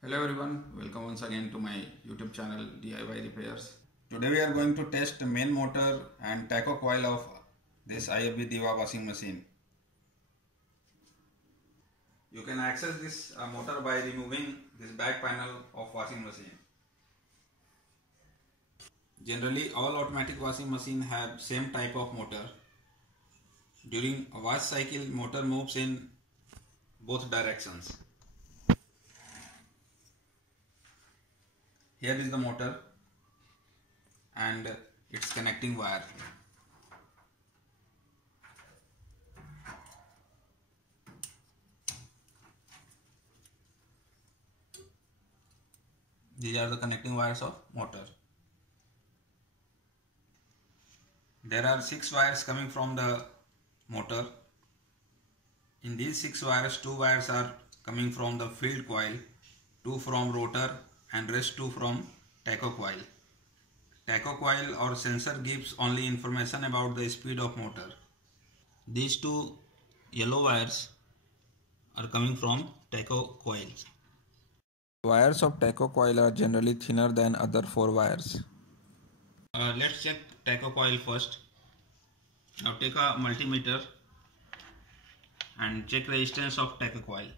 Hello everyone, welcome once again to my YouTube channel DIY Repairs. Today we are going to test main motor and tacho coil of this IFB Diva washing machine. You can access this motor by removing this back panel of washing machine. Generally all automatic washing machine have same type of motor. During a wash cycle, motor moves in both directions. Here is the motor and its connecting wire. These are the connecting wires of motor. There are 6 wires coming from the motor. In these 6 wires, 2 wires are coming from the field coil, 2 from rotor and rest 2 from tacho coil. Tacho coil or sensor gives only information about the speed of motor. These 2 yellow wires are coming from tacho coil. Wires of tacho coil are generally thinner than other 4 wires. Let's check tacho coil first. Now take a multimeter and check resistance of tacho coil.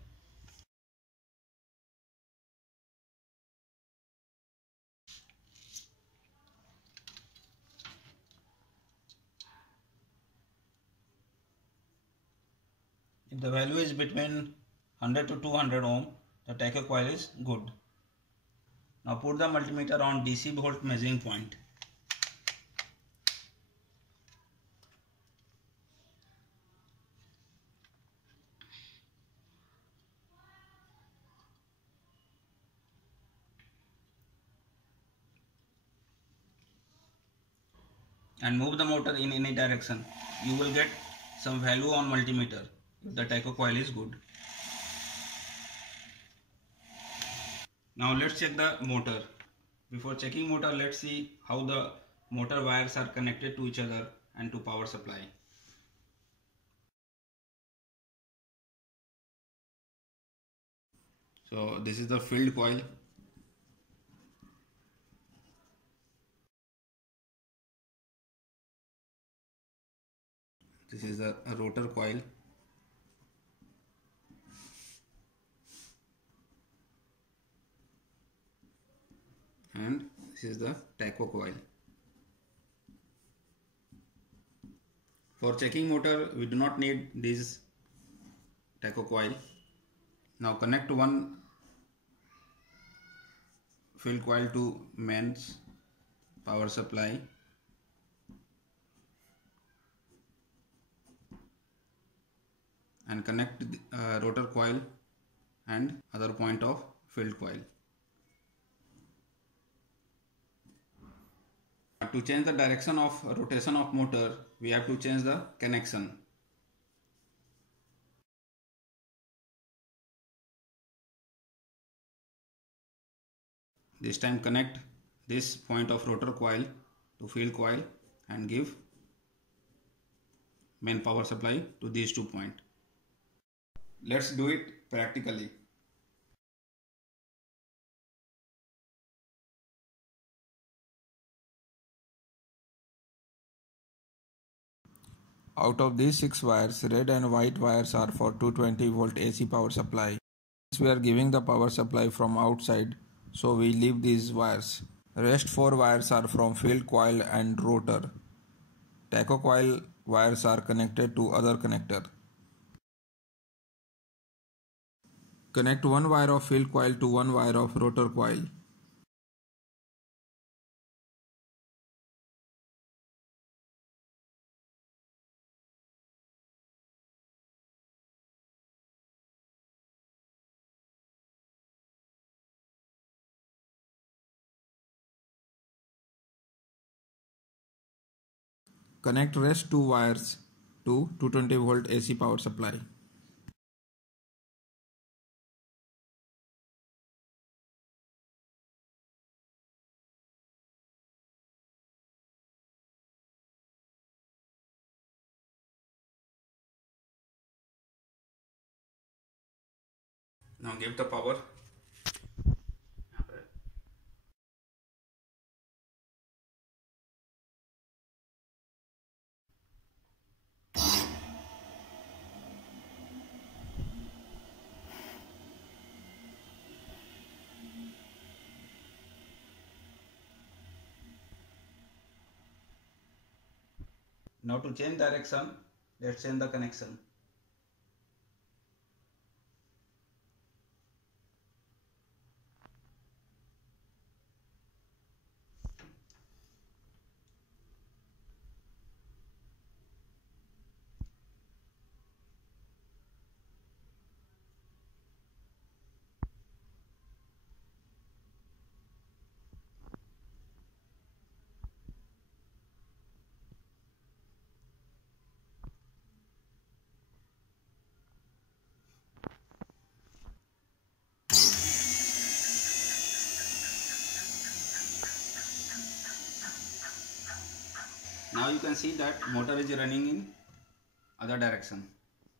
If the value is between 100 to 200 ohm, the tacho coil is good. Now put the multimeter on DC volt measuring point. And move the motor in any direction. You will get some value on multimeter if the tacho coil is good. Now let's check the motor. Before checking motor, let's see how the motor wires are connected to each other and to power supply. So this is the field coil. This is the rotor coil. And this is the tacho coil. For checking motor, we do not need this tacho coil. Now connect one field coil to mains power supply. And connect rotor coil and other point of field coil. To change the direction of rotation of motor, we have to change the connection. This time connect this point of rotor coil to field coil and give main power supply to these 2 points. Let's do it practically. Out of these 6 wires, red and white wires are for 220 volt AC power supply. Since we are giving the power supply from outside, so we leave these wires. Rest 4 wires are from field coil and rotor. Tacho coil wires are connected to other connector. Connect one wire of field coil to one wire of rotor coil. Connect rest 2 wires to 220 volt AC power supply. Now give the power. Now to change direction, let's change the connection. Now you can see that motor is running in other direction.